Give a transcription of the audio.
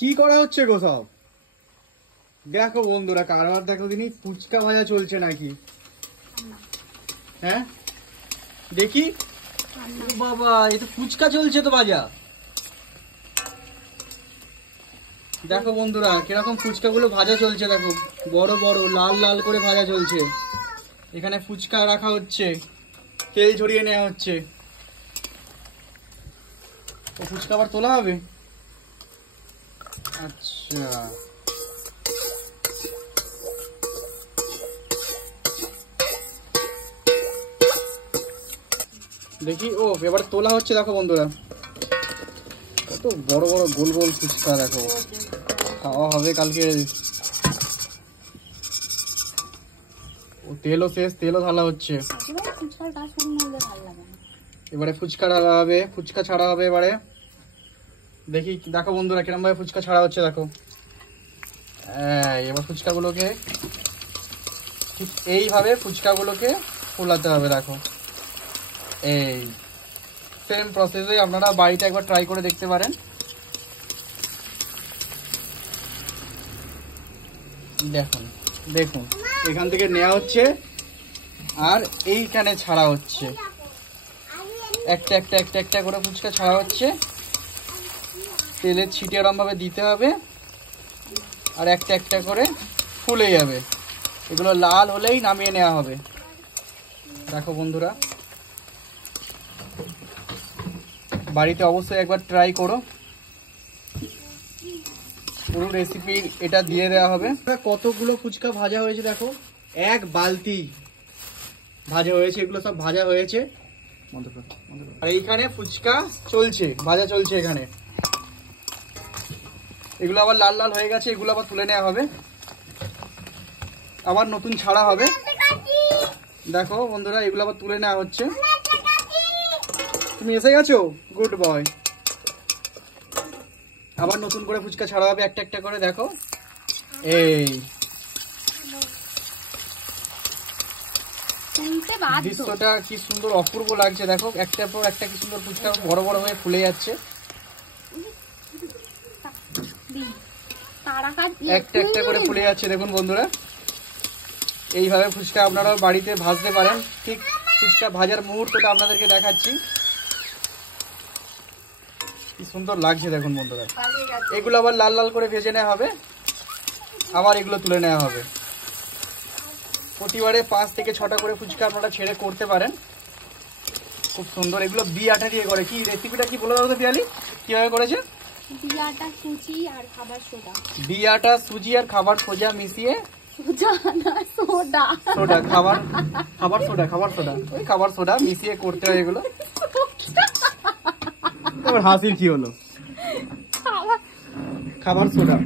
কি করা হচ্ছে গো সব? দেখো বন্ধুরা, কারবার দেখো দিনই ফুচকা ভাজা চলছে নাকি? হ্যাঁ দেখি। বাবা, এ তো ফুচকা চলছে তো ভাজা। দেখো বন্ধুরা কিরকম ফুচকা গুলো ভাজা চলছে, দেখো বড় বড় লাল লাল করে ভাজা চলছে। এখানে ফুচকা রাখা হচ্ছে, তেল ঝরিয়ে নেওয়া হচ্ছে। ও ফুচকা আবার তোলা হবে। আচ্ছা, দেখি। ও এবার তোলা হচ্ছে। দেখো বন্ধুরা কত বড় বড় গোল গোল ফুচকা, দেখো খাওয়া হবে কালকে। ও তেলও শেষ, তেলও ঢালা হচ্ছে। এবারে ফুচকা ঢালা হবে, ফুচকা ছাড়া হবে এবারে। দেখি, দেখো বন্ধুরা কিরম ভাবে ফুচকা ছাড়া হচ্ছে। দেখো এবার ফুচকা গুলোকে ঠিক এইভাবে ফুচকা গুলোকে ফোলাতে হবে। দেখো এই সেম প্রসেসে আপনারা বাড়িতে একবার ট্রাই করে দেখতে পারেন। দেখুন দেখুন, এখান থেকে নেওয়া হচ্ছে আর এইখানে ছাড়া হচ্ছে। একটা একটা একটা একটা করে ফুচকা ছাড়া হচ্ছে। তেলের ছিটে এরম ভাবে দিতে হবে আর একটা একটা করে ফুলে যাবে। এগুলো লাল হলেই নামিয়ে নেওয়া হবে। দেখো বন্ধুরা, বাড়িতে অবশ্যই একবার ট্রাই করো। পুরো রেসিপি এটা দিয়ে দেওয়া হবে। কতগুলো ফুচকা ভাজা হয়েছে দেখো, এক বালতি ভাজা হয়েছে। এগুলো সব ভাজা হয়েছে। আর এইখানে ফুচকা চলছে, ভাজা চলছে এখানে। এগুলো আবার লাল লাল হয়ে গেছে, এগুলো আবার তুলে নেওয়া হবে, আবার নতুন ছাড়া হবে। দেখো বন্ধুরা, এগুলো আবার তুলে নেওয়া হচ্ছে। তুমি এসে গেছো, গুড বয়। আবার নতুন করে ফুচকা ছাড়া হবে একটা একটা করে। দেখো এই দৃশ্যটা কি সুন্দর অপূর্ব লাগছে। দেখো একটার পর একটা কি সুন্দর ফুচকা বড় বড় হয়ে ফুলে যাচ্ছে। একটা একটা করে ফুলে যাচ্ছে। দেখুন বন্ধুরা, এইভাবে ফুচকা আপনারা বাড়িতে ভাজতে পারেন। ঠিক ফুচকা ভাজার মুহূর্তটা আপনাদেরকে দেখাচ্ছি, কি সুন্দর লাগছে দেখুন বন্ধুরা। এগুলো আবার লাল লাল করে ভেজে নেওয়া হবে, আবার এগুলো তুলে নেওয়া হবে। প্রতিবারে 5 থেকে 6টা করে ফুচকা আপনারা ছেড়ে করতে পারেন। খুব সুন্দর। এগুলো বি আটা দিয়ে করে। কি রেসিপিটা কি বলে দাও তো পিয়ালি, কিভাবে করেছে? বি আটা, সুজি আর খাবার সোডা। বি আটা, সুজি আর খাবার সোডা মিশিয়ে, সোডা খাবার সোডা, ওই খাবার সোডা মিশিয়ে করতে হয় এগুলো। এবার হাসির কি হলো? খাবার সোডা